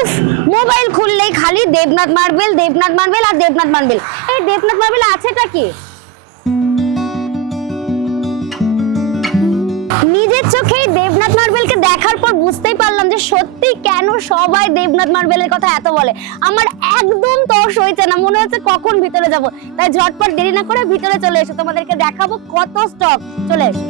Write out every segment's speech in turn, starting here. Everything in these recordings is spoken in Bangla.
উফ, মোবাইল খুললেই খালি দেবনাথ মার্বেল, দেবনাথ মার্বেল আর দেবনাথ মার্বেল। এই দেবনাথ মার্বেল আছেটা কি? নিজের চোখেই দেবনাথ মার্বেলকে দেখার পর বুঝতেই পারলাম যে সত্যি কেন সবাই দেবনাথ মার্বেলের কথা এত বলে। আমার একদম তর্স হয়েছে না, মনে হচ্ছে কখন ভিতরে যাব। তাই ঝটপট দেরি না করে ভিতরে চলে এসো, তোমাদেরকে দেখাবো কত স্টক। চলে এসো।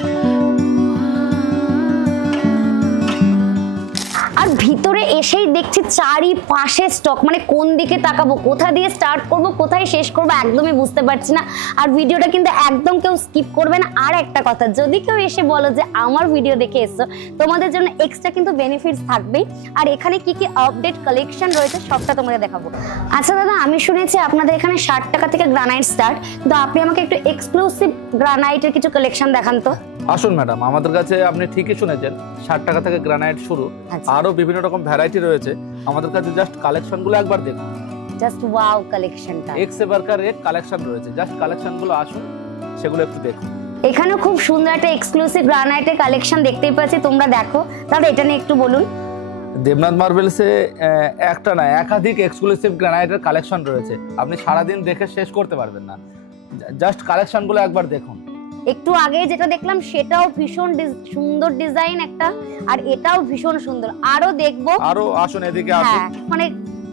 আর ভিতরে এসেই দেখছি চারিপাশে স্টক, মানে কোন দিকে তাকাবো, কোথা দিয়ে স্টার্ট করব, কোথায় শেষ করব একদমই বুঝতে পারছি না। আর ভিডিওটা কিন্তু একদম কেউ স্কিপ করবে না। আর একটা কথা, যদি কেউ এসে বলো যে আমার ভিডিও দেখে এসছো, তোমাদের জন্য এক্সট্রা কিন্তু বেনিফিটস থাকবেই। আর এখানে কি কি আপডেট কালেকশন রয়েছে সবটা তোমাদের দেখাবো। আচ্ছা দাদা, আমি শুনেছি আপনাদের এখানে 60 টাকা থেকে গ্রানাইট স্টার্ট, তো আপনি আমাকে একটু এক্সক্লুসিভ গ্রানাইটের কিছু কালেকশন দেখান তো। আসুন ম্যাডাম, আমাদের কাছে আপনি ঠিকই শুনেছেন, 60 টাকা থেকে গ্রানাইট শুরু। আরো বিভিন্ন রকম ভ্যারাইটি রয়েছে আমাদের কাছে। জাস্ট কালেকশনগুলো একবার দেখুন। জাস্ট ওয়াও, কালেকশনটা এক সে বারকার এক কালেকশন রয়েছে। জাস্ট কালেকশনগুলো আসুন, সেগুলো একটু দেখুন। এখানে খুব সুন্দর একটা এক্সক্লুসিভ গ্রানাইটের কালেকশন দেখতেই পাচ্ছি, তোমরা দেখো। তাহলে এটা নিয়ে একটু বলুন। দেবনাথ মার্বেলসে একটা না, একাধিক এক্সক্লুসিভ গ্রানাইটের কালেকশন রয়েছে। আপনি সারাদিন দেখে শেষ করতে পারবেন না। জাস্ট কালেকশনগুলো একবার দেখুন। একটু আগে যেটা দেখলাম সেটাও ভীষণ সুন্দর ডিজাইন একটা, আর এটাও ভীষণ সুন্দর। আরো দেখবো, আরো আসুন, এদিকে আসুন। মানে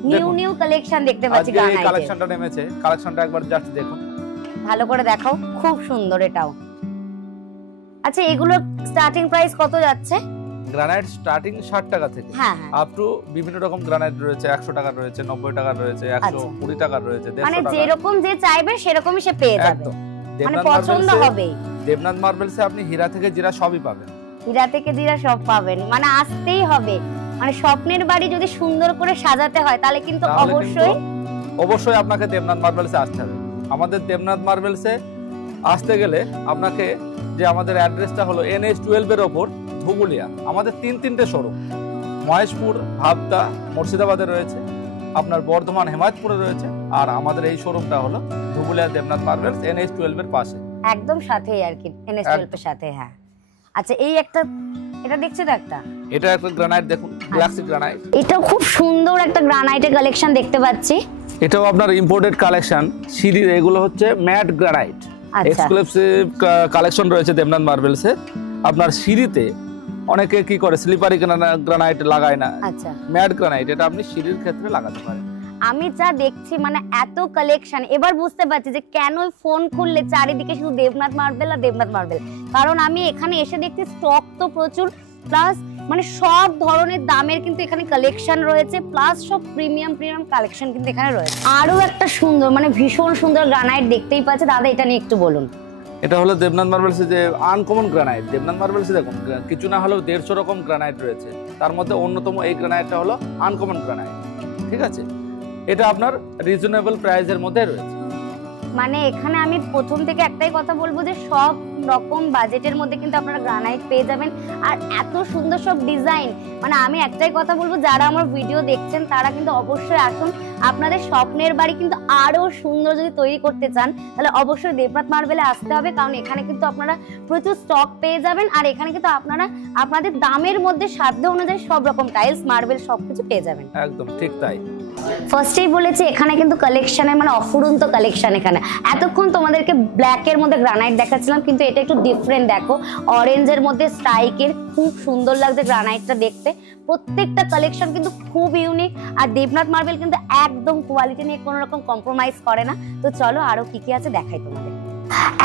নিউ নিউ কালেকশন দেখতে পাচ্ছি। এই কালেকশনটা নেমেছে, কালেকশনটা একবার জাস্ট দেখুন, ভালো করে দেখাও। খুব সুন্দর এটাও। আচ্ছা, এগুলো স্টার্টিং প্রাইস কত যাচ্ছে? গ্রানাইট স্টার্টিং 60 টাকা থেকে আপ টু বিভিন্ন রকম গ্রানাইট রয়েছে। 100 টাকা রয়েছে, 90 টাকা রয়েছে, 120 টাকা রয়েছে, 150 টাকা। মানে যেরকম যে চাইবে সেরকমই সে পেয়ে যাবে, মানে পছন্দ হবে। দেবনাথ মার্বেলসে আপনি হীরা থেকে জিরা সবই পাবেন। হীরা থেকে জিরা সব পাবেন, মানে আসতেই হবে। মানে স্বপ্নের বাড়ি যদি সুন্দর করে সাজাতে হয় তাহলে কিন্তু অবশ্যই আপনাকে দেবনাথ মার্বেলসে আসতে হবে। আমাদের দেবনাথ মার্বেলসে আসতে গেলে আপনাকে যে আমাদের অ্যাড্রেসটা হলো NH12 এর ওপর ধুবুলিয়া। আমাদের তিনটে শোরুম, মহেশপুর, ভাবদা, মুর্শিদাবাদে রয়েছে, আপনার বর্ধমান, হেমায়তপুরে রয়েছে। আর আমাদের এই শোরুমটা হলো ধুবুলিয়া দেবনাথ মার্বেলস, NH12 এর পাশে, একদম সাথেই আর কি, NH12 এর সাথে। হ্যাঁ, আচ্ছা, এই একটা, এটা দেখছি তো একটা, এটা একটা গ্রানাইট দেখুন, গ্লাসি গ্রানাইট। এটা খুব সুন্দর একটা গ্রানাইটের কালেকশন দেখতে পাচ্ছি। এটাও আপনার ইম্পোর্টেড কালেকশন, সিরিজ। এগুলো হচ্ছে ম্যাট গ্রানাইট, এক্সক্লুসিভ কালেকশন রয়েছে দেবনাথ মার্বেলসে। আপনার সিঁড়িতে অনেকে কি করে, স্লিপারি গ্রানাইট লাগায় না, আচ্ছা, ম্যাট গ্রানাইট, এটা আপনি সিঁড়ির ক্ষেত্রে লাগাতে পারেন। আমি যা দেখছি, মানে এত কালেকশন, এবার বুঝতে পারছি যে কেন ফোন খুললে চারিদিকে শুধু দেবনাথ মার্বেল আর দেবনাথ মার্বেল। কারণ আমি এখানে এসে দেখছি স্টক তো প্রচুর, প্লাস মানে সব ধরনের দামের কিন্তু এখানে কালেকশন রয়েছে, প্লাস সব প্রিমিয়াম কালেকশন কিন্তু এখানে রয়েছে। আরো একটা সুন্দর, মানে ভীষণ সুন্দর গ্রানাইট দেখতেই পাচ্ছি। দাদা, এটা নিয়ে একটু বলুন। এটা হলো দেবনাথ মার্বেলসে যে আনকমন গ্রানাইট। দেবনাথ মার্বেলসে দেখুন কিছু না হলেও 150 রকম গ্রানাইট রয়েছে, তার মধ্যে অন্যতম এই গ্রানাইটটা হলো আনকমন গ্রানাইট। ঠিক আছে, এটা আপনার রিজনেবল প্রাইসের মধ্যে রয়েছে। মানে এখানে আমি প্রথম থেকে একটাই কথা বলবো যে সব রকম বাজেটের মধ্যে কিন্তু আপনারা গ্রানাইট পেয়ে যাবেন। আর এত সুন্দর সব ডিজাইন, মানে আমি একটাই কথা বলবো, যারা আমার ভিডিও দেখছেন তারা কিন্তু অবশ্যই আসুন। আপনাদের স্বপ্নের বাড়ি কিন্তু আরো সুন্দর যদি তৈরি করতে চান তাহলে অবশ্যই দেবনাথ মার্বেলে আসতে হবে, কারণ এখানে কিন্তু আপনারা প্রচুর স্টক পেয়ে যাবেন। আর এখানে কিন্তু আপনারা আপনাদের দামের মধ্যে সাধ্য অনুযায়ী সব রকম টাইলস, মার্বেল সবকিছু পেয়ে যাবেন। একদম ঠিক তাই। ফার্স্টেই বলেছি এখানে কিন্তু কালেকশনের মানে অফুরন্ত কালেকশন। এখানে এতক্ষণ তোমাদেরকে ব্ল্যাক এর মধ্যে গ্রানাইট দেখাচ্ছিলাম, কিন্তু এটা একটু ডিফারেন্ট। দেখো, অরেঞ্জের মধ্যে স্ট্রাইকের, খুব সুন্দর লাগছে গ্রানাইটটা দেখতে। প্রত্যেকটা কালেকশন কিন্তু খুব ইউনিক। আর দেবনাথ মার্বেল কিন্তু একদম কোয়ালিটি নিয়ে কোনো রকম কম্প্রোমাইজ করে না। তো চলো আরো কি কি আছে দেখাই তোমাদের।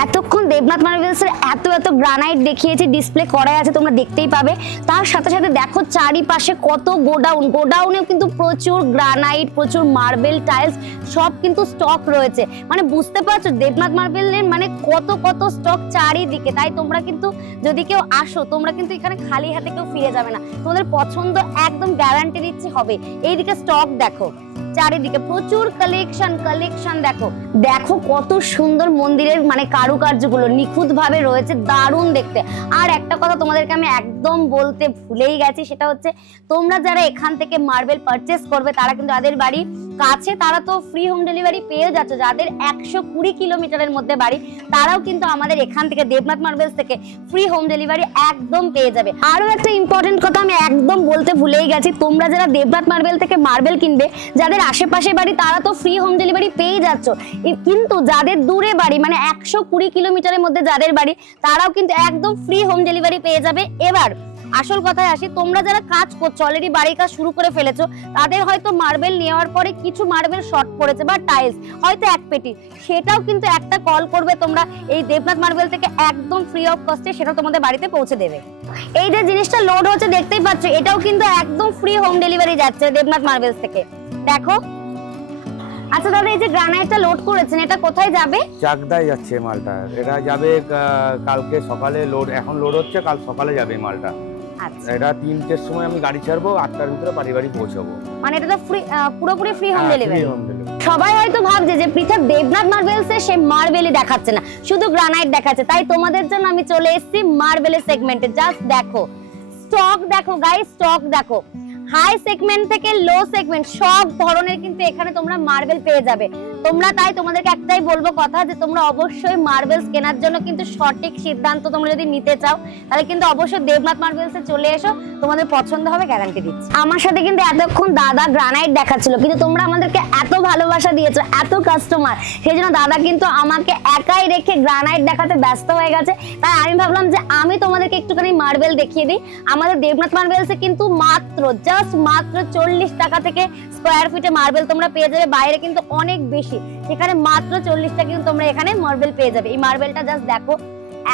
এতক্ষণ দেবনাথ মার্বেলসের এত গ্রানাইট দেখিয়েছি, ডিসপ্লে করা আছে, তোমরা দেখতেই পাবে। তার সাথে সাথে দেখো চারিপাশে কত গোডাউনেও কিন্তু প্রচুর গ্রানাইট, প্রচুর মার্বেল টাইলস সব কিন্তু স্টক রয়েছে। মানে বুঝতে পারছো দেবনাথ মার্বেলের মানে কত স্টক চারিদিকে। তাই তোমরা কিন্তু যদি কেউ আসো, তোমরা কিন্তু এখানে খালি হাতে কেউ ফিরে যাবে না, তোমাদের পছন্দ একদম গ্যারান্টি দিচ্ছি হবে। এইদিকে স্টক দেখো, চারিদিকে প্রচুর কালেকশন। দেখো কত সুন্দর মন্দিরের মানে কারুকার্যগুলো নিখুঁত ভাবে রয়েছে, দারুণ দেখতে। আর একটা কথা তোমাদেরকে আমি একদম বলতে ভুলেই গেছি, সেটা হচ্ছে তোমরা যারা এখান থেকে মার্বেল পারচেস করবে তারা কিন্তু যাদের বাড়ি কাছে তারা তো ফ্রি হোম ডেলিভারি পেয়ে যাচ্ছে, যাদের 120 কিলোমিটারের মধ্যে বাড়ি তারাও কিন্তু আমাদের এখান থেকে দেবনাথ মার্বেলস থেকে ফ্রি হোম ডেলিভারি একদম পেয়ে যাবে। আরো একটা ইম্পর্টেন্ট কথা আমি একদম বলতে ভুলেই গেছি, তোমরা যারা দেবনাথ মার্বেল থেকে মার্বেল কিনবে যাদের আশেপাশে বাড়ি তারা তো ফ্রি হোম ডেলিভারি পেয়ে যাচ্ছ, কিন্তু যাদের দূরে বাড়ি মানে 120 কিলোমিটারের মধ্যে যাদের বাড়ি তারাও কিন্তু একদম ফ্রি হোম ডেলিভারি পেয়ে যাবে। এবার আসল কথায় আসি, তোমরা যারা কাজ করছো অলরেডি বাড়ির কাজ শুরু করে ফেলেছো, তাদের হয়তো মার্বেল নেওয়ার পরে কিছু মার্বেল শর্ট পড়েছে বা টাইলস হয়তো এক পেটি, সেটাও কিন্তু একটা কল করবে তোমরা এই দেবনাথ মার্বেল থেকে একদম ফ্রি অফ কস্টে সেটা তোমাদের বাড়িতে পৌঁছে দেবে। এই যে জিনিসটা লোড হচ্ছে দেখতেই পাচ্ছ, এটাও কিন্তু একদম ফ্রি হোম ডেলিভারি যাচ্ছে দেবনাথ মার্বেলস থেকে, দেখো। আচ্ছা দাদা, এই যে গ্রানাইটটা লোড করেছেন এটা কোথায় যাবে? চাকদায় যাচ্ছে মালটা, এটা যাবে কালকে সকালে লোড, এখন লোড হচ্ছে, কাল সকালে যাবে মালটা। আচ্ছা, এটা 3টের সময় আমি গাড়ি ছাড়বো, 8টার ভিতরে বাড়ি পৌঁছাবো। মানে এটা তো ফ্রি, পুরোপুরি free home delivery. Home delivery. সবাই হয়তো ভাবছে যে পৃথা দেবনাথ মার্বেলস এ সে মার্বেলই দেখাচ্ছে না, শুধু গ্রানাইট দেখাচ্ছে, তাই তোমাদের জন্য আমি চলে এসেছি মার্বেলের সেগমেন্টে। জাস্ট দেখো স্টক, দেখো গাইস স্টক দেখো, হাই সেগমেন্ট থেকে লো সেগমেন্ট সব ধরনের কিন্তু এখানে তোমরা মার্বেল পেয়ে যাবে। তোমরা তাই তোমাদেরকে একটাই বলবো কথা, যে তোমরা অবশ্যই মার্বেলস কেনার জন্য কিন্তু সঠিক সিদ্ধান্ত তোমরা যদি নিতে চাও তাহলে কিন্তু অবশ্যই দেবনাথ মার্বেলসে চলে এসো, তোমাদের পছন্দ হবে গ্যারান্টি দিচ্ছি। আমার সাথে কিন্তু এতক্ষণ দাদা গ্রানাইট দেখাচ্ছিল, কিন্তু তোমরা আমাদেরকে এত ভালোবাসা দিয়েছো, এত কাস্টমার, সেই জন্য দাদা কিন্তু আমাকে একাই রেখে গ্রানাইট দেখাতে ব্যস্ত হয়ে গেছে। তাই আমি ভাবলাম যে আমি তোমাদেরকে একটুখানি মার্বেল দেখিয়ে দিই। আমাদের দেবনাথ মার্বেলসে কিন্তু মাত্র 40 টাকা থেকে স্কোয়ার ফিটে মার্বেল তোমরা পেয়ে যাবে, বাইরে কিন্তু অনেক বেশি, সেখানে মাত্র 40 টাকা কিন্তু তোমরা এখানে মার্বেল পেয়ে যাবে। এই মার্বেলটা জাস্ট দেখো,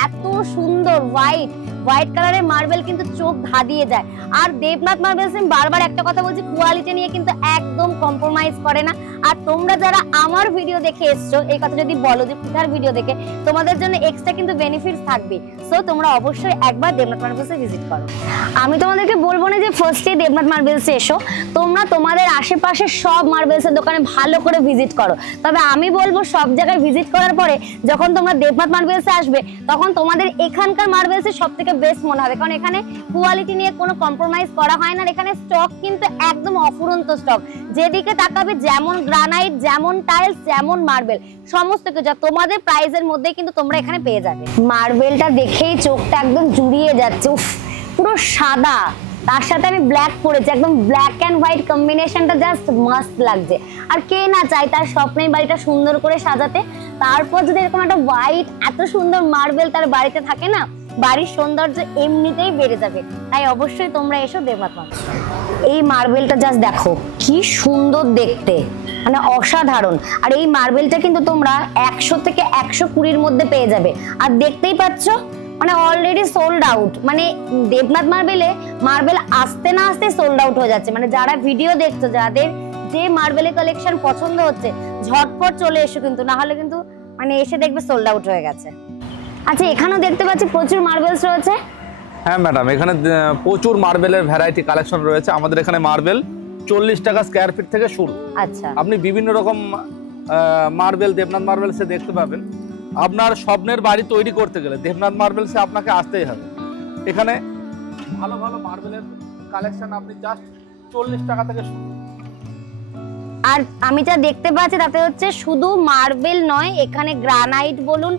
এত সুন্দর হোয়াইট কালারের মার্বেল কিন্তু চোখ ধাঁধিয়ে যায়। আর দেবনাথ মার্বেলস আমি বারবার একটা কথা বলছি, কোয়ালিটি নিয়ে কিন্তু একদম কম্প্রোমাইজ করে না। আর তোমরা যারা আমার ভিডিও দেখে এসছো, এই কথা যদি বলো যে পৃথার ভিডিও দেখে, তোমাদের জন্য এক্সট্রা কিন্তু বেনিফিটস থাকবে। সো তোমরা অবশ্যই একবার দেবনাথ মার্বেলসে ভিজিট করো। আমি তোমাদেরকে বলবো না যে ফার্স্টে দেবনাথ মার্বেলসে এসো, তোমরা তোমাদের আশেপাশে সব মার্বেলসের দোকানে ভালো করে ভিজিট করো। তবে আমি বলবো সব জায়গায় ভিজিট করার পরে যখন তোমরা দেবনাথ মার্বেলসে আসবে তখন তোমাদের এখানকার মার্বেলসে সবথেকে বেস্ট মনে হবে, কারণ এখানে কোয়ালিটি নিয়ে কোনো কম্প্রোমাইজ করা হয় না। এখানে স্টক কিন্তু একদম অফুরন্ত স্টক, যেদিকে তাকাবে যেমন গ্রানাইট, যেমন টাইলস, যেমন মার্বেল, সমস্ত কিছু তোমাদের প্রাইসের মধ্যে কিন্তু তোমরা এখানে পেয়ে যাবে। মার্বেলটা দেখেই চোখটা একদম জুড়িয়ে যাচ্ছে, উফ পুরো সাদা, তার সাথে আমি ব্ল্যাক পরেছি, একদম ব্ল্যাক অ্যান্ড হোয়াইট কম্বিনেশনটা জাস্ট মাস্ট লাগছে। আর কে না চায় তার স্বপ্নের বাড়িটা সুন্দর করে সাজাতে, তারপর যদি এরকম একটা হোয়াইট এত সুন্দর মার্বেল তার বাড়িতে থাকে না, বাড়ির সৌন্দর্য এমনিতেই বেড়ে যাবে। তাই অবশ্যই তোমরা এসো দেবনাথ মার্বেল। এই মার্বেলটা জাস্ট দেখো কি সুন্দর দেখতে, মানে অসাধারণ। আর এই মার্বেলটা কিন্তু তোমরা 100 থেকে 120-র মধ্যে পেয়ে যাবে। আর দেখতেই পাচ্ছ মানে অলরেডি সোল্ড আউট, মানে দেবনাথ মার্বেলে মার্বেল আসতে না আসতে সোল্ড আউট হয়ে যাচ্ছে। মানে যারা ভিডিও দেখছো, যাদের যে মার্বেলের কালেকশন পছন্দ হচ্ছে, ঝটপট চলে এসো, কিন্তু না হলে কিন্তু মানে এসে দেখবে সোল্ড আউট হয়ে গেছে। আচ্ছা, এখানেও দেখতে পাচ্ছি প্রচুর মার্বেলস রয়েছে। হ্যাঁ ম্যাডাম, এখানে প্রচুর মার্বেলের ভ্যারাইটি কালেকশন রয়েছে। আমাদের এখানে মার্বেল 40 টাকা স্কোয়ার ফিট থেকে শুরু। আচ্ছা, আপনি বিভিন্ন রকম মার্বেল দেবনাথ মার্বেলসে দেখতে পাবেন। আপনার স্বপ্নের বাড়ি তৈরি করতে গেলে দেবনাথ মার্বেলসে আপনাকে আসতেই হবে। এখানে ভালো ভালো মার্বেলের কালেকশন আপনি জাস্ট 40 টাকা থেকে শুরু। আর আমি যা দেখতে পাচ্ছি তাতে হচ্ছে শুধু মার্বেল নয়, এখানে গ্রানাইট বলুন,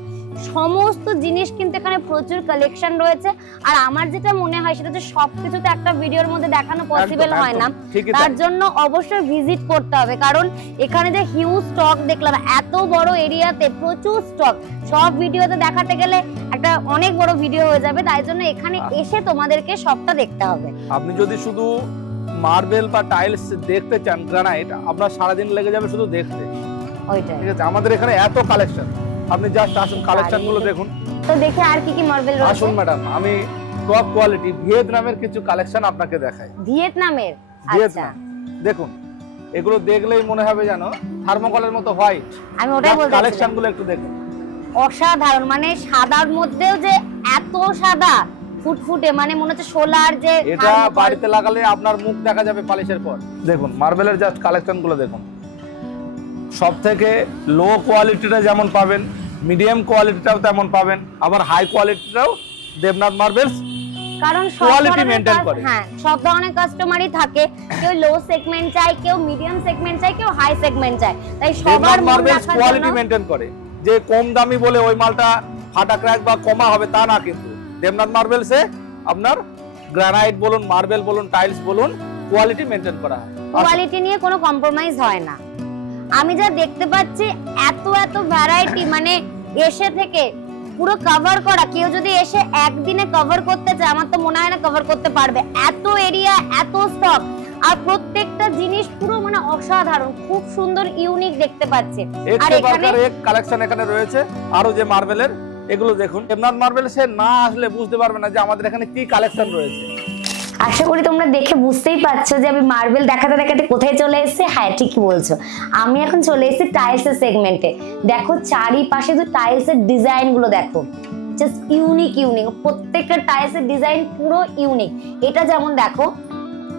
সমস্ত জিনিস কিন্তু এখানে প্রচুর কালেকশন রয়েছে। আর আমার যেটা মনে হয় সেটা হচ্ছে সবকিছু তো একটা ভিডিওর মধ্যে দেখানো পসিবল হয় না, তার জন্য অবশ্যই ভিজিট করতে হবে। কারণ এখানে যে হিউজ স্টক দেখলাম, এত বড় এরিয়াতে প্রচুর স্টক, সব ভিডিওতে দেখাতে গেলে একটা অনেক বড় ভিডিও হয়ে যাবে। তাই জন্য এখানে এসে তোমাদেরকে সবটা দেখতে হবে। আপনি যদি শুধু মার্বেল বা টাইলস দেখতে চান, গ্রানাইট, আপনার সারাদিন লেগে যাবে শুধু দেখতে। ওইটাই, ঠিক আছে, আমাদের এখানে এত কালেকশন, আপনি জাস্ট আসুন, কালেকশন গুলো দেখুন। তো দেখে আর কি কি মার্বেল রয়েছে। আসুন ম্যাডাম, আমি টপ কোয়ালিটি ভিয়েতনামের কিছু কালেকশন আপনাকে দেখাই। ভিয়েতনামের? আচ্ছা, দেখুন, এগুলো দেখলেই মনে হবে যেন থার্মোকলের মতো হোয়াইট। আমি ওটাই বলতে চাইছিলাম, কালেকশন গুলো একটু দেখুন, অসাধারণ। মানে সাদার মধ্যেও যে এত সাদা ফুটফুটে, মানে মনে হচ্ছে সোলার যে এটা বাড়িতে লাগালে আপনার মুখ দেখা যাবে পালিশের পর। দেখুন মার্বেলের জাস্ট কালেকশন গুলো দেখুন, সব থেকে লো কোয়ালিটিটা যেমন পাবেন, মিডিয়াম কোয়ালিটিটাও তেমন পাবেন, আবার হাই কোয়ালিটিটাও দেবনাথ মার্বেলস কারণ কোয়ালিটি মেইনটেইন করে। হ্যাঁ, সব ধরনের কাস্টমারই থাকে, কেউ লো সেগমেন্ট চায়, কেউ মিডিয়াম সেগমেন্ট চায়, কেউ হাই সেগমেন্ট চায়, তাই সবার মন মার্বেলস রাখার কোয়ালিটি জন্য মেইনটেইন করে। যে কম দামি বলে ওই মালটা ফাটা ক্র্যাক বা কমা হবে তা না, কিন্তু দেবনাথ মার্বেলসে আপনার গ্রানাইট বলুন, মার্বেল বলুন, টাইলস বলুন, কোয়ালিটি মেইনটেইন করা হয়। কোয়ালিটি নিয়ে কোনো কম্প্রোমাইজ হয় না। আমি যা দেখতে পাচ্ছি এত এত ভ্যারাইটি, মানে এসে থেকে পুরো কভার করা, কেউ যদি এসে একদিনে কভার করতে চায় আমার তো মনে হয় না কভার করতে পারবে, এত এরিয়া, এত স্টক, আর প্রত্যেকটা জিনিস পুরো মানে অসাধারণ, খুব সুন্দর ইউনিক দেখতে পাচ্ছি। আর এখানে এক কালেকশন এখানে রয়েছে আরো যে মার্বেলের, এগুলো দেখুন। দেবনাথ মার্বেলসে না আসলে বুঝতে পারবে না যে আমাদের এখানে কি কালেকশন রয়েছে। আশা করি তোমরা দেখে বুঝতেই পারছো যে আমি মার্বেল দেখাতে দেখাতে কোথায় চলে এসেছি। হ্যাঁ, ঠিকই বলছো, আমি এখন চলে এসেছি টাইলসের সেগমেন্টে। দেখো চারিপাশে তো টাইলসের ডিজাইন গুলো দেখো, জাস্ট ইউনিক ইউনিক, প্রত্যেকটা টাইলসের ডিজাইন পুরো ইউনিক। এটা যেমন দেখো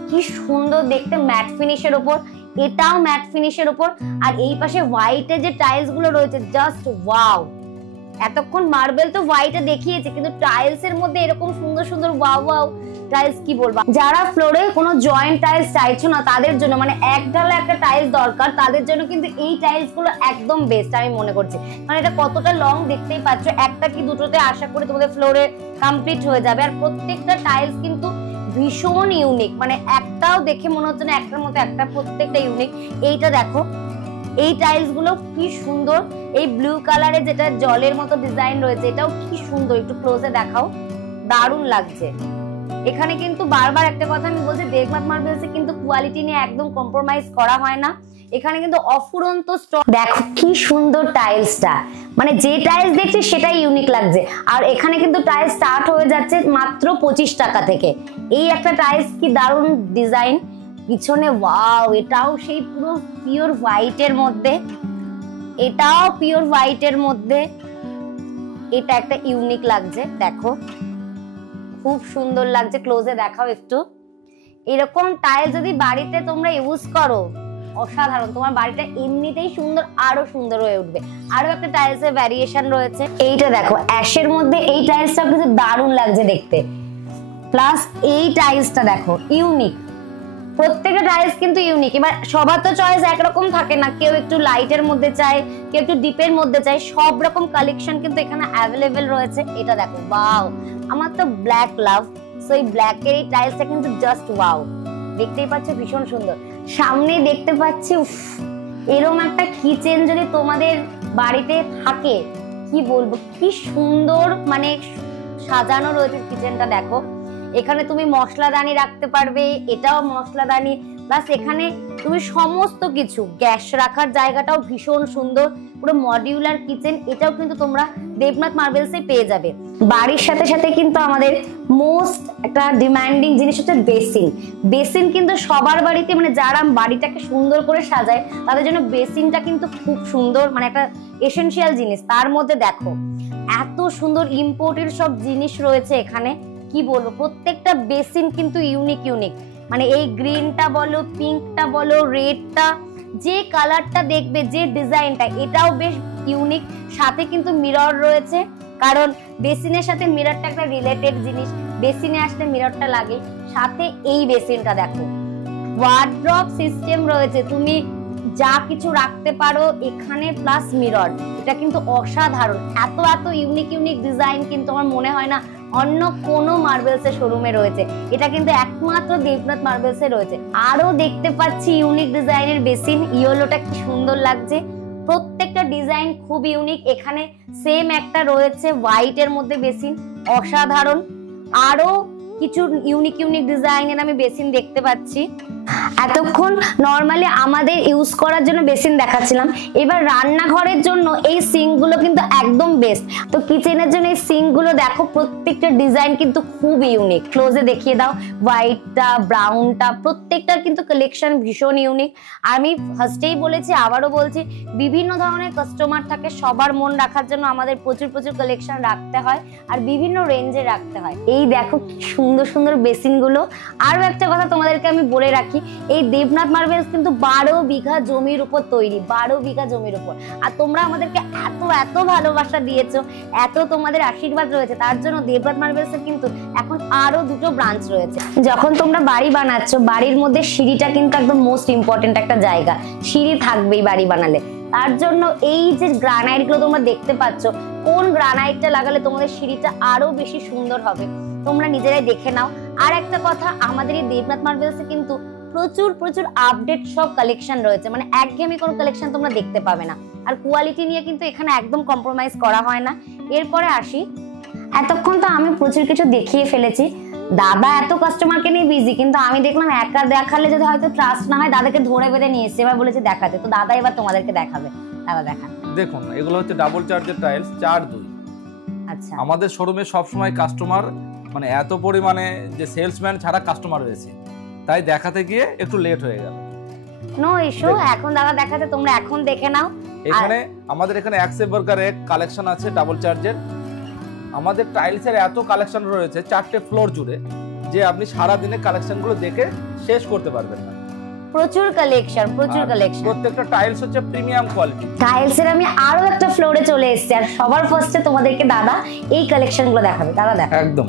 কি সুন্দর দেখতে, ম্যাট ফিনিশের উপর, এটাও ম্যাট ফিনিশের উপর, আর এই পাশে হোয়াইটের যে টাইলস গুলো রয়েছে জাস্ট ওয়াও। এতক্ষণ মার্বেল তো হোয়াইটে দেখিয়েছে, কিন্তু টাইলস এর মধ্যে এরকম সুন্দর সুন্দর ওয়াও ওয়াও টাইলস, কি বলবো। যারা ফ্লোরে কোনো জয়েন্ট টাইলস চাইছো না তাদের জন্য, মানে এক ঢালা একটা টাইলস দরকার, তাদের জন্য কিন্তু এই টাইলস গুলো একদম বেস্ট আমি মনে করছি। মানে এটা কতটা লং দেখতেই পাচ্ছ, একটা কি দুটোতে আশা করি তোমাদের ফ্লোরে কমপ্লিট হয়ে যাবে। আর প্রত্যেকটা টাইলস কিন্তু ভীষণ ইউনিক, মানে একটাও দেখে মনে হচ্ছে না একটার মতো একটা, প্রত্যেকটা ইউনিক। এইটা দেখো, এই টাইলস গুলো কি সুন্দর, এই ব্লু কালারে যেটা জলের মতো ডিজাইন রয়েছে এটাও কি সুন্দর, একটু ক্লোজে দেখাও, দারুণ লাগছে। এখানে কিন্তু বারবার একটা কথা আমি বলছি, দেবনাথ মার্বেলসে কিন্তু কোয়ালিটি নিয়ে একদম কম্প্রোমাইজ করা হয় না। এখানে কিন্তু অফুরন্ত স্টক। দেখো কি সুন্দর টাইলসটা, মানে যে টাইলস দেখছি সেটাই ইউনিক লাগছে। আর এখানে কিন্তু টাইলস স্টার্ট হয়ে যাচ্ছে মাত্র 25 টাকা থেকে। এই একটা টাইলস কি দারুণ ডিজাইন, পিছনে ওয়াও, এটাও সেই পুরো পিওর হোয়াইটের মধ্যে, এটাও পিওর হোয়াইটের মধ্যে, এটা একটা ইউনিক লাগছে। দেখো খুব সুন্দর লাগছে, ক্লোজে দেখাও একটু। এরকম টাইল যদি বাড়িতে তোমরা ইউজ করো অসাধারণ, তোমার বাড়িটা এমনিতেই সুন্দর, আরো সুন্দর হয়ে উঠবে। আরো একটা টাইলসের ভ্যারিয়েশন রয়েছে, এইটা দেখো অ্যাশের মধ্যে, এই টাইলসটা কিন্তু দারুণ লাগছে দেখতে। প্লাস এই টাইলসটা দেখো ইউনিক, প্রত্যেকটা টাইলস কিন্তু ইউনিক। এবার সবার তো চয়েস একরকম থাকে না, কেউ একটু লাইটের মধ্যে চায়, কেউ একটু ডিপের মধ্যে চায়, সব রকম কালেকশন কিন্তু এখানে অ্যাভেলেবেল রয়েছে। এটা দেখো ওয়াও, আমার তো ব্ল্যাক লাভ, সো এই ব্ল্যাকের এই টাইলসটা কিন্তু জাস্ট ওয়াও, দেখতেই পাচ্ছ ভীষণ সুন্দর। সামনে দেখতে পাচ্ছি এরকম একটা কিচেন যদি তোমাদের বাড়িতে থাকে, কি বলবো কি সুন্দর মানে সাজানো রয়েছে কিচেনটা। দেখো এখানে তুমি মশলাদানি রাখতে পারবে, এটাও মশলাদানি, প্লাস এখানে তুমি সমস্ত কিছু, গ্যাস রাখার জায়গাটাও ভীষণ সুন্দর, পুরো মডিউলার কিচেন। এটাও কিন্তু তোমরা দেবনাথ মার্বেলসে পেয়ে যাবে। বাড়ির সাথে সাথে কিন্তু আমাদের মোস্ট একটা ডিমান্ডিং জিনিস হচ্ছে বেসিন। বেসিন কিন্তু সবার বাড়িতে, মানে যারা বাড়িটাকে সুন্দর করে সাজায় তাদের জন্য বেসিনটা কিন্তু খুব সুন্দর, মানে একটা এসেনশিয়াল জিনিস। তার মধ্যে দেখো এত সুন্দর ইম্পোর্টেড সব জিনিস রয়েছে এখানে, কি বলবো, প্রত্যেকটা বেসিন কিন্তু ইউনিক ইউনিক। মানে এই গ্রিনটা বলো, পিঙ্কটা বলো, রেডটা, যে কালারটা দেখবে, যে ডিজাইনটা, এটাও বেশ ইউনিক। সাথে কিন্তু মিরর রয়েছে, কারণ বেসিনের সাথে মিররটা একটা রিলেটেড জিনিস, বেসিনে আসলে মিররটা লাগে। সাথে এই বেসিনটা দেখো, ওয়ার্ড্রপ সিস্টেম রয়েছে, তুমি যা কিছু রাখতে পারো এখানে, প্লাস মিরর। এটা কিন্তু অসাধারণ, এত এত ইউনিক ইউনিক ডিজাইন কিন্তু আমার মনে হয় না অন্য কোনো মার্বেলসের শোরুমে রয়েছে। এটা কিন্তু একমাত্র দেবনাথ মার্বেলসে রয়েছে। আরো দেখতে পাচ্ছি ইউনিক ডিজাইনের বেসিন, ইয়েলোটা কি সুন্দর লাগছে, প্রত্যেকটা ডিজাইন খুব ইউনিক। এখানে সেম একটা রয়েছে হোয়াইটের মধ্যে বেসিন, অসাধারণ। আরো কিছু ইউনিক ইউনিক ডিজাইনের আমি বেসিন দেখতে পাচ্ছি। এতক্ষণ নরমালি আমাদের ইউজ করার জন্য বেসিন দেখাচ্ছিলাম, এবার রান্নাঘরের জন্য এই সিঙ্ক গুলো কিন্তু একদম বেস্ট। তো কিচেনের জন্য এই সিঙ্ক গুলো দেখো, প্রত্যেকটা ডিজাইন কিন্তু খুব ইউনিক। ক্লোজে দেখিয়ে দাও, হোয়াইটটা, ব্রাউনটা, প্রত্যেকটার কিন্তু কালেকশন ভীষণ ইউনিক। আমি ফার্স্টেই বলেছি, আবারও বলছি, বিভিন্ন ধরনের কাস্টমার থাকে, সবার মন রাখার জন্য আমাদের প্রচুর প্রচুর কালেকশন রাখতে হয়, আর বিভিন্ন রেঞ্জে রাখতে হয়। এই দেখো কি সুন্দর সুন্দর বেসিন গুলো। আরো একটা কথা তোমাদেরকে আমি বলে রাখি, রাখি, এই দেবনাথ মার্বেলস কিন্তু 12 বিঘা জমির উপর তৈরি, 12 বিঘা জমির উপর। আর তোমরা আমাদেরকে এত এত ভালোবাসা দিয়েছো, এত তোমাদের আশীর্বাদ রয়েছে, তার জন্য দেবনাথ মার্বেলসের কিন্তু এখন আরো 2টো ব্রাঞ্চ রয়েছে। যখন তোমরা বাড়ি বানাচ্ছ, বাড়ির মধ্যে সিঁড়িটা কিন্তু একদম মোস্ট ইম্পর্টেন্ট একটা জায়গা, সিঁড়ি থাকবেই বাড়ি বানালে। তার জন্য এই যে গ্রানাইট গুলো তোমরা দেখতে পাচ্ছ, কোন গ্রানাইটটা লাগালে তোমাদের সিঁড়িটা আরো বেশি সুন্দর হবে তোমরা নিজেরাই দেখে নাও। আর একটা কথা, আমাদের এই দেবনাথ মার্বেলসে কিন্তু প্রচুর প্রচুর আপডেট সব কালেকশন রয়েছে, মানে একঘেয়েমি কোনো কালেকশন তোমরা দেখতে পাবে না। আর কোয়ালিটি নিয়ে কিন্তু এখানে একদম কম্প্রোমাইজ করা হয় না। এরপরে আসি, এতক্ষণ তো আমি প্রচুর কিছু দেখিয়ে ফেলেছি, দাদা এত কাস্টমারকে নিয়ে বিজি, কিন্তু আমি দেখলাম একা দেখালে যদি হয়তো ট্রাস্ট না হয়, দাদাকে ধরে বেঁধে নিয়ে এসেছে, এবার বলেছে দেখাতে, তো দাদা এবার তোমাদেরকে দেখাবে। দাদা দেখান। দেখুন, এগুলো হচ্ছে ডাবল চার্জের টাইলস, 4-2। আচ্ছা, আমাদের শোরুমে সবসময় কাস্টমার, মানে এত পরিমাণে যে সেলসম্যান ছাড়া কাস্টমার রয়েছে, তাই দেখাতে গিয়ে একটু লেট হয়ে গেল। নো ইস্যু, এখন দাদা দেখাতে, তোমরা এখন দেখে নাও। এখানে আমাদের এখানে এক্সেবর্গার এক কালেকশন আছে ডাবল চার্জের। আমাদের টাইলসের এত কালেকশন রয়েছে 4টে ফ্লোর জুড়ে, যে আপনি সারা দিনে কালেকশনগুলো দেখে শেষ করতে পারবেন না। প্রচুর কালেকশন, প্রচুর কালেকশন। প্রত্যেকটা টাইলস হচ্ছে প্রিমিয়াম কোয়ালিটি। টাইলসের আমি আরো একটা ফ্লোরে চলে এসেছি, আর সবার ফার্স্টে তোমাদেরকে দাদা এই কালেকশনগুলো দেখাবে। দাদা দেখা একদম,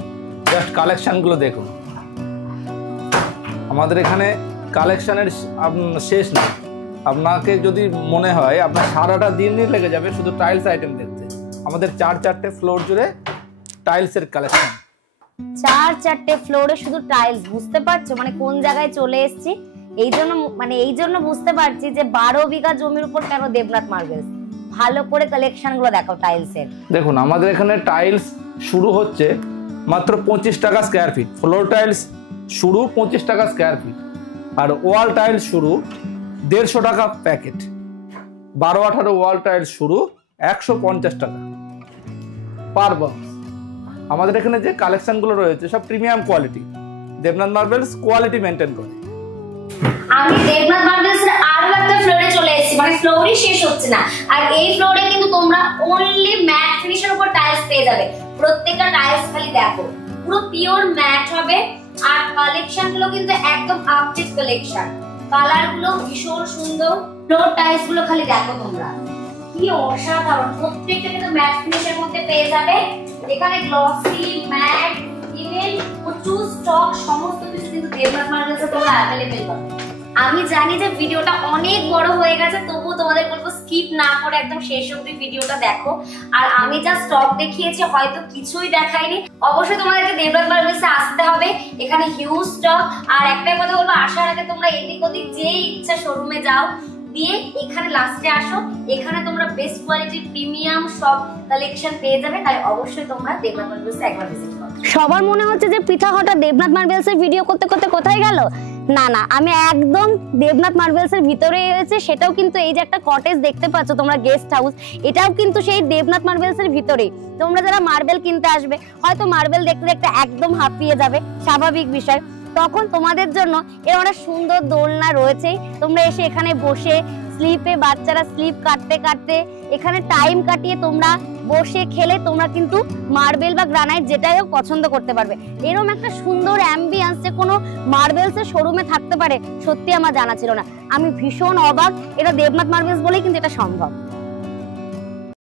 জাস্ট কালেকশনগুলো দেখুন। আমাদের এখানে কালেকশনের শেষ নেই। আপনাকে যদি মনে হয় আপনার সারাটা দিনই লেগে যাবে শুধু টাইলস আইটেম দেখতে, আমাদের 4-4টে ফ্লোর জুড়ে টাইলসের কালেকশন। 4-4টে ফ্লোরে শুধু টাইলস, বুঝতে পারছো মানে কোন জায়গায় চলে এসেছি? এই জন্য বুঝতে পারছি যে 12 বিঘা জমির উপর কেন দেবনাথ মার্বেলস। ভালো করে কালেকশন গুলো দেখো টাইলসের। দেখুন, আমাদের এখানে টাইলস শুরু হচ্ছে মাত্র 25 টাকা স্কয়ার ফিট। ফ্লোর টাইলস শুরু 25 টাকা স্কয়ার ফিট, আর ওয়াল টাইলস শুরু 150 টাকা প্যাকেট। 12-18 ওয়াল টাইলস শুরু 150 টাকা পার বক্স। আমাদের এখানে যে কালেকশনগুলো রয়েছে সব premium quality. Debnath marbles quality maintain করে। আমি দেবনাথ মার্বেলস এর আরো একটা ফ্লোরে চলে এসেছি, মানে ফ্লোরই শেষ হচ্ছে না। আর এই ফ্লোরে কিন্তু তোমরা অনলি ম্যাট ফিনিশের উপর টাইলস পেয়ে যাবে। প্রত্যেকটা টাইলস খালি দেখো, পুরো পিওর ম্যাট হবে। আর কালেকশন গুলো কিন্তু একদম আপডেট কালেকশন, কালার গুলো ভীষণ সুন্দর। ফ্লোর টাইলস গুলো খালি দেখো তোমরা, কি অসাধারণ। প্রত্যেকটা কিন্তু ম্যাট ফিনিশের মধ্যে পেয়ে যাবে। এখানে গ্লসি, ম্যাট, ইভেন প্রচুর স্টক, সমস্ত কিছু কিন্তু দেবনাথ মার্বেলসে তোমরা अवेलेबल পাবে। আমি জানি যে ভিডিওটা অনেক বড় হয়ে গেছে, তবুও তোমাদের বলবো স্কিপ না করে একদম শেষ অবধি ভিডিওটা দেখো। আর আমি যা স্টক দেখিয়েছি হয়তো কিছুই দেখাইনি, অবশ্যই তোমাদেরকে দেবনাথ মার্বেলসে আসতে হবে। এখানে হিউজ স্টক। আর একটাই কথা বলবো, আসার আগে তোমরা এদিক ওদিক যে ইচ্ছা শোরুমে যাও, দিয়ে এখানে লাস্টে আসো। এখানে তোমরা বেস্ট কোয়ালিটির প্রিমিয়াম সব কালেকশন পেয়ে যাবে, তাই অবশ্যই তোমরা দেবনাথ মার্বেলসে একবার ভিজিট করো। সবার মনে হচ্ছে যে পৃথা হঠাৎ দেবনাথ মার্বেলসের ভিডিও করতে করতে কোথায় গেল। না না, আমি একদম দেবনাথ মার্বেলসের ভিতরে রয়েছে। সেটাও কিন্তু এই যে একটা কটেজ দেখতে পাচ্ছ তোমরা, গেস্ট হাউস, এটাও কিন্তু সেই দেবনাথ মার্বেলসের ভিতরেই। তোমরা যারা মার্বেল কিনতে আসবে, হয়তো মার্বেল দেখতে দেখতে একদম হাঁপিয়ে যাবে, স্বাভাবিক বিষয়। তখন তোমাদের জন্য এর অনেক সুন্দর দোলনা রয়েছে। তোমরা এসে এখানে বসে স্লিপে, বাচ্চারা স্লিপ কাটতে কাটতে এখানে টাইম কাটিয়ে তোমরা বসে খেলে তোমরা কিন্তু মার্বেল বা গ্রানাইট যেটাই হোক পছন্দ করতে পারবে। এরকম একটা সুন্দর অ্যাম্বিয়েন্স যে কোনো মার্বেলসের শোরুমে থাকতে পারে, সত্যি আমার জানা ছিল না। আমি ভীষণ অবাক, এটা দেবনাথ মার্বেলস বলেই কিন্তু এটা সম্ভব।